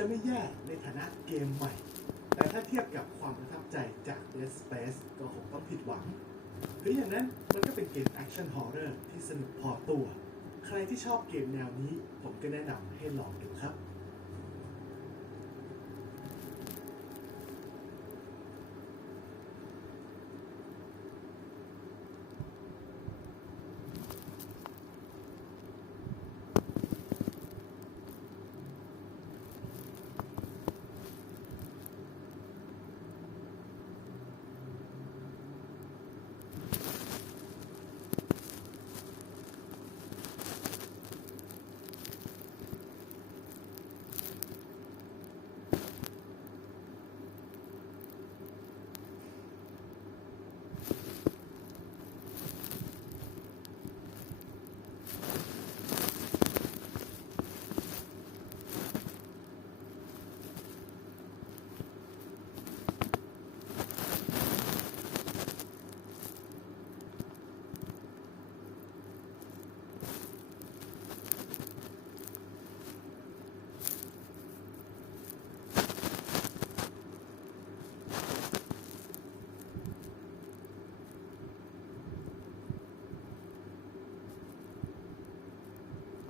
จะไม่แย่ในฐานะเกมใหม่แต่ถ้าเทียบกับความประทับใจจาก Dead Space ก็คงต้องผิดหวังหรืออย่างนั้นมันก็เป็นเกมแอคชั่นฮอร์เรอร์ที่สนุกพอตัวใครที่ชอบเกมแนวนี้ผมก็แนะนำให้ลองดูครับ